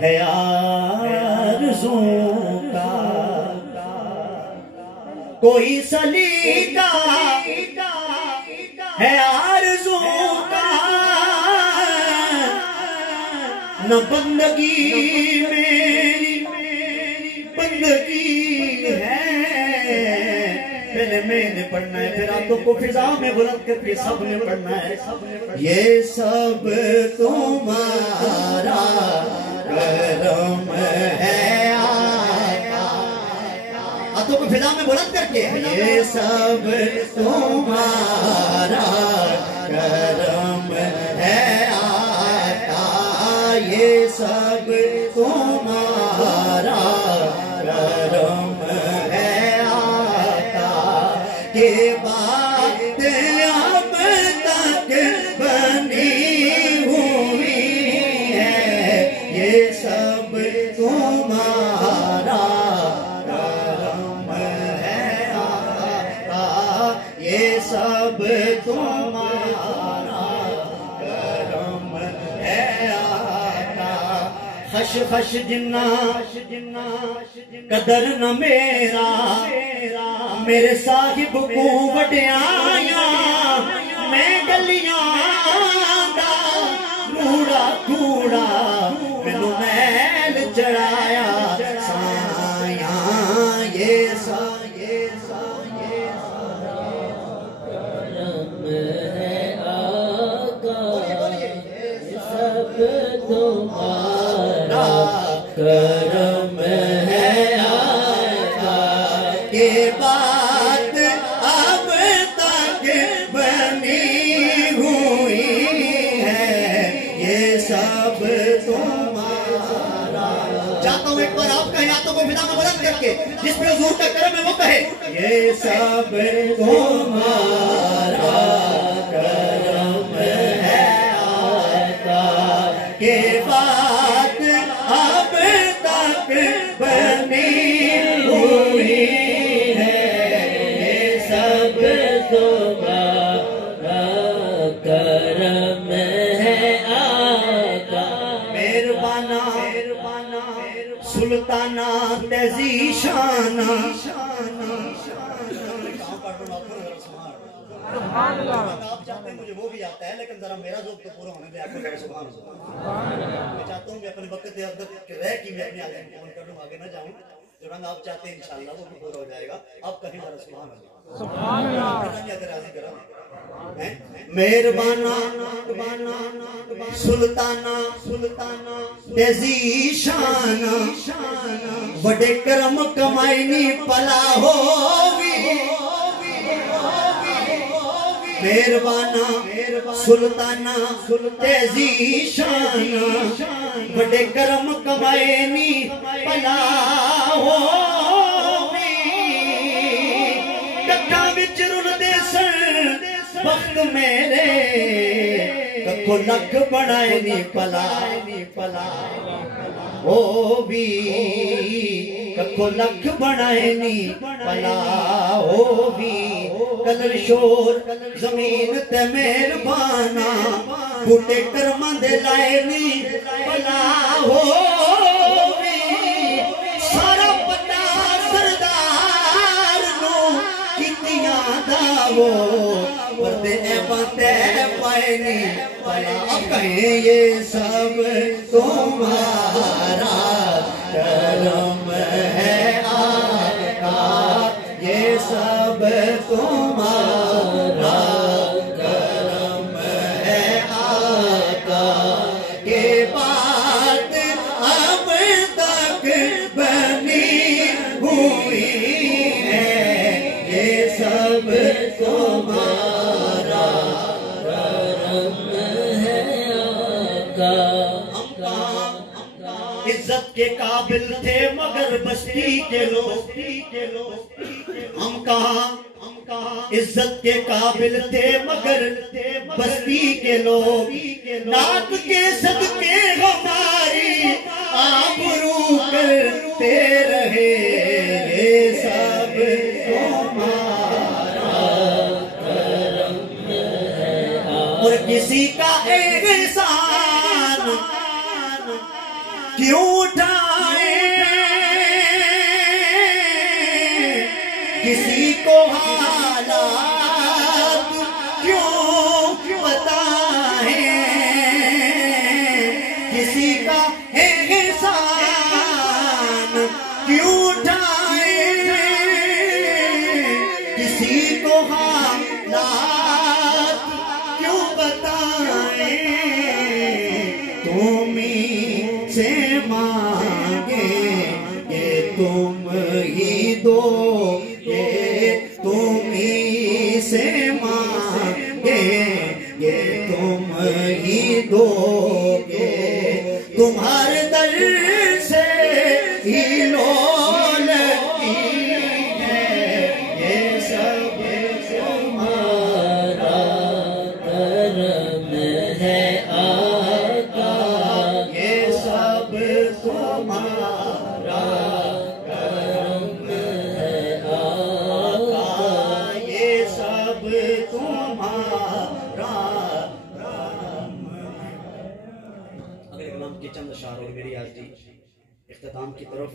ہے آرزوں کا، کوئی سلیقہ ہے آرزوں کا، نہ بندگی میری بندگی ہے۔ پہلے میں نے پڑھنا ہے، پھر آپ کو فضا میں بلند کر کے سب نے پڑھنا ہے۔ یہ سب تمہارا کرم ہے آقا، ہاتھوں کو فضا میں بلند کر کے، یہ سب تمہارا کرم ہے آقا، یہ سب تمہارا کرم ہے آقا، کہ بات اب تک بنی ہوئی ہے، یہ سب تمہارا کرم ہے آقا، یہ سب تمہارا کرم ہے آقا۔ خش خش جنہ قدر نہ میرا، میرے صاحب کو وڈیایا، میں گلیاں دا کوڑا کوڑا مینوں میل چڑھایا، سایاں یہ کرم ہے آقا، سب تمہارا کرم ہے آقا، کہ بات اب تک بنی ہوئی ہے، یہ سب تمہارا۔ چاہتا ہوں ایک بار آپ کہیں، ہاتھوں کو فضا میں بلند کر کے، جس پہ حضور کا کرم ہے وہ کہے، یہ سب تمہارا کرم ہے آقا، کہ بات اب تک بنی ہوئی ہے، یہ سب تمہارا کرم ہے آقا۔ مہربانہ سلطانہ تیزی شانہ، آپ چاہتے ہیں مجھے وہ بھی آتا ہے، لیکن ذرا میرا ذوق تو پورا ہونے دے، آپ کو کہہ سبحان اللہ۔ میں چاہتا ہوں کہ اپنے وقت عدت رہ کی میں اپنے آگے فون کر لوں، آگے نہ جاؤں، جو رنگ آپ چاہتے ہیں انشاءاللہ وہ بھی پورا ہو جائے گا۔ آپ کہیں ذرا سبحان اللہ۔ مہربانہ سلطانہ تیزی شانہ، بڑے کرم کمائی نہیں پلا ہوگی، مہربانہ سلطانہ تیزی شانہ، بڑے کرم کمائی نہیں پلا ہوگی، ککھا وچ رل دے سن وقت میرے، ککھو لکھ بنائے نہیں پلا او بھی، ککھو لکھ بنائے نہیں پلا او بھی، کلر شور زمین تے مہربانہ، بوٹے کرماں دے لائے نہیں پلا ہو بھی، سارا پتا سردار نو کتیاں دا وہ، پردے پتے پائے نہیں پلا۔ اب کہیں یہ سب تمہارا کرم ہے آقا، یہ سب تمہارا کرم ہے آقا، کہ بات اب تک بنی ہوئی ہے، یہ سب تمہارا کرم ہے آقا۔ عزت کے قابل تھے مگر بستی کے لوگ، ہم کہاں عزت کے قابل تھے مگر بستی کے لوگ، نعت کے صدقے ہماری آبرو کرتے رہے، یہ سب تمہارا کرم ہے، اور کسی کا احسان کیوں اٹھائے کسی کو حالات کیوں بتائیں کسی کا احسان کیوں اٹھائے کسی کو حالات کیوں بتائیں تم ہی سے مانگیں یہ تم ہی دو تم ہی سے مانگے یہ تم ہی دو تمہارے در سے ہی لو لگی ہے یہ سب تمہارا کرم ہے آقا یہ سب تمہارا کرم ہے آقا یہ سب تمہارا کرم ہے۔ اگر کلام کے چند اشعار اور میری آج اختتام کی طرف